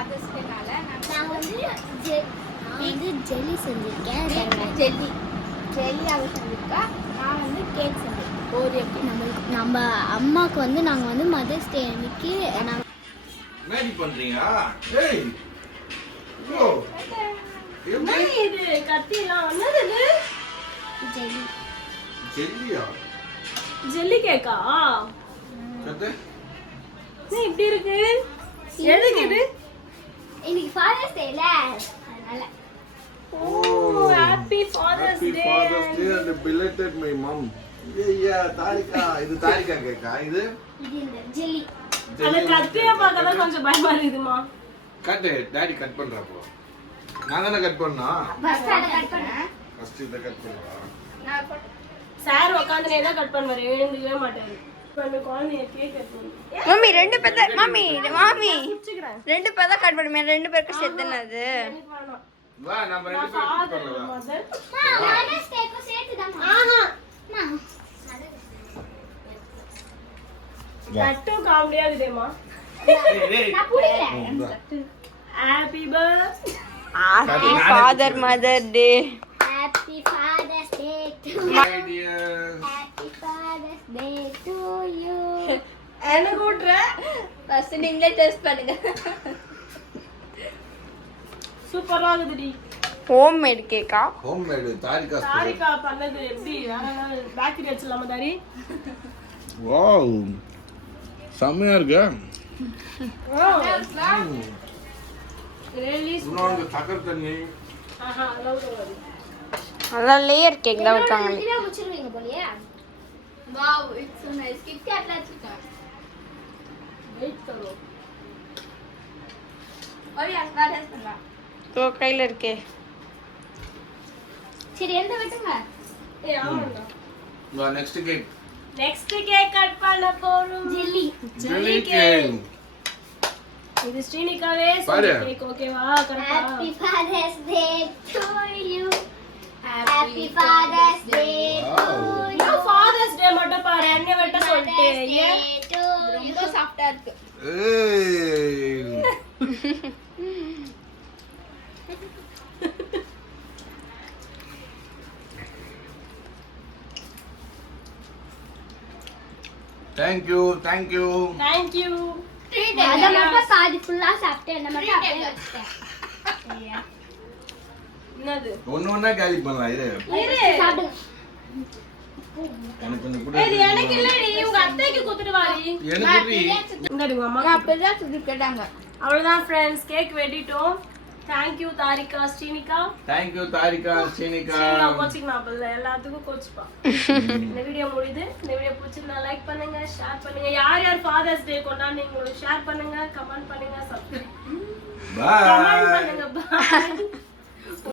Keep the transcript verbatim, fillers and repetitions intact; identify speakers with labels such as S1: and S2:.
S1: Fathers டேனால
S2: நான் வந்து நான் வந்து ஜெல்லி செஞ்சிருக்கேன்.
S1: ஜெல்லி ஜெல்லி அவ செஞ்சிருக்கா. நான் வந்து கேக் செஞ்சிருக்கேன். Oreo cake.
S2: நம்ம நம்ம அம்மாவுக்கு வந்து நாங்கள் வந்து மதர்ஸ் டே அன்னைக்கு நான்
S3: மேடி பண்றீங்க. ஏய் ஓ
S4: என்ன இது கத்திலாம் என்னது இது?
S2: ஜெல்லி
S3: ஜெல்லியா
S4: ஜெல்லி கேக்கா?
S3: கத்து
S4: நீ இப்படி இருக்கு எதுக்கு இது?
S2: இன்னைக்கு ஃபாதர்ஸ் டேல அதனால
S4: ஓ happy father's
S3: happy
S4: day.
S3: Father's day and belated my mom. ஏய்யா தாரிகா இது தாரிகா கேக்கா இது
S2: இது இந்த ஜெல்லி
S4: அந்த கத்திய பார்க்க தான் கொஞ்சம் பயமா இருக்குதுமா.
S3: கட் டாடி கட் பண்றப்போ நான் தான கட் பண்ணா
S2: ஃபர்ஸ்ட் அத கட் பண்ணு.
S3: ஃபர்ஸ்ட் இத கட் பண்ணவா
S1: நான் போட்டு
S4: சார் உட்கார்ந்துனே தான் கட் பண்ணுவாரு, எழுந்துக்கவே மாட்டாரு. இப்ப அந்த குழந்தைய கேக் கட் பண்ணு.
S1: மம்மி ரெண்டு பேத்த மம்மி மாமி
S4: பிடிச்சிக்கிறேன்.
S1: ரெண்டு பேர் தான் கட் பண்ணுமே. ரெண்டு பேருக்கு சேர்த்துனது
S4: எனக்கு வேணாம்.
S3: வா நம்ம ரெண்டு
S4: நான்
S3: பேரும் கட்
S4: father,
S3: பண்ணலாம்
S4: mother.
S2: மதர்ஸ் டேக்கு சேர்த்து தான்
S4: ஆஹா
S3: வா
S4: கட்டும் காமெடியா இருக்குதேமா.
S3: ஏய் ஏய்
S2: நான் புடிக்கிறேன்.
S4: Happy birthday.
S1: Happy father mother day.
S2: Happy father's day to
S3: my dear
S2: happy father's day to you.
S4: என்ன கூட்ற?
S1: ஃபர்ஸ்ட் நீங்களே டெஸ்ட் பண்ணுங்க.
S4: சூப்பரா இருக்குதுடி.
S1: ஹோம் மேட் கேக்கா?
S3: Home made Tharika special
S4: Tharika பண்ணது எப்படி? வேற பேக்கரி வச்சிடலாமா தாரி?
S3: வாவ் செமையா இருக்கு
S4: ரியலி
S3: இன்னொரு சக்கரை தண்ணி
S4: ஆஹா லவ் லவ்.
S1: அதான் லேயர் கேக் தான் வச்சாங்க.
S2: இதுவே முடிச்சிருவீங்க போலயே.
S1: Wow it's so nice. கிட் கேட்ல வச்சிருக்காங்க.
S4: வெயிட் கரோ.
S1: ஒரு யார் டெஸ்ட் பண்ணலாம். தோ கையில இருக்கே.
S2: சரி எந்த வெட்டுங்க.
S4: ஏய் ஆமாடா.
S3: வா next cake
S4: next cake cut பண்ண போறோம்.
S2: Jelly
S4: jelly cake. இது ஸ்ரீனிகாவே
S3: பாரு.
S4: செஞ்ச கேக் ஓகேவா? கரெக்ட்டா?
S2: Happy father's day to you. Happy father's day to you.
S4: You father's day மட்டும் பாரு. என்ன வெட்ட சொல்லிட்டு ஏன்?
S1: ரொம்ப சாஃப்ட்டா இருக்கு.
S3: ஏய் Thank you, thank you.
S4: Thank you.
S2: அத மட்டும் பாதி ஃபுல்லா சாப்பிட்டு என்ன மட்டும் அப்படியே வச்சிட்டேன். சரியா?
S4: என்னது?
S3: ஒண்ணு ஒண்ணா காலி பண்ணலாம் இரு.
S4: இரு.
S2: சாப்பிடுங்க.
S3: எனக்கு கொஞ்சம்
S4: ஏய், இது
S3: கூட
S4: எனக்கு இல்லடி, உங்க அத்தைக்கு குடுத்துட்டு வாடி.
S3: எனக்கு
S4: இங்கடி உங்க அம்மா.
S1: நான் அப்பதான் சொல்லி கேட்டாங்க.
S4: அவ்வளவுதான் फ्रेंड्स, கேக் வெட்டிட்டோம். Thank you தாரிகா, ஸ்ரீனிகா.
S3: Thank you தாரிகா, ஸ்ரீனிகா.
S4: ஸ்ரீனிகா கோச்சிக்கலாம் பல்ல, எல்லாத்துக்கும் கோச்சிப்பா. இந்த வீடியோ முடியுது. இந்த வீடியோ பிடிச்சிருந்தா லைக் பண்ணுங்க, ஷேர் பண்ணுங்க. யார் யார் ஃபாதர்ஸ் டே கொண்டாடுறீங்களோ ஷேர் பண்ணுங்க, கமெண்ட் பண்ணுங்க, சப்ஸ்கிரைப்
S3: Bye.
S4: கமெண்ட் பண்ணுங்க. பாய்.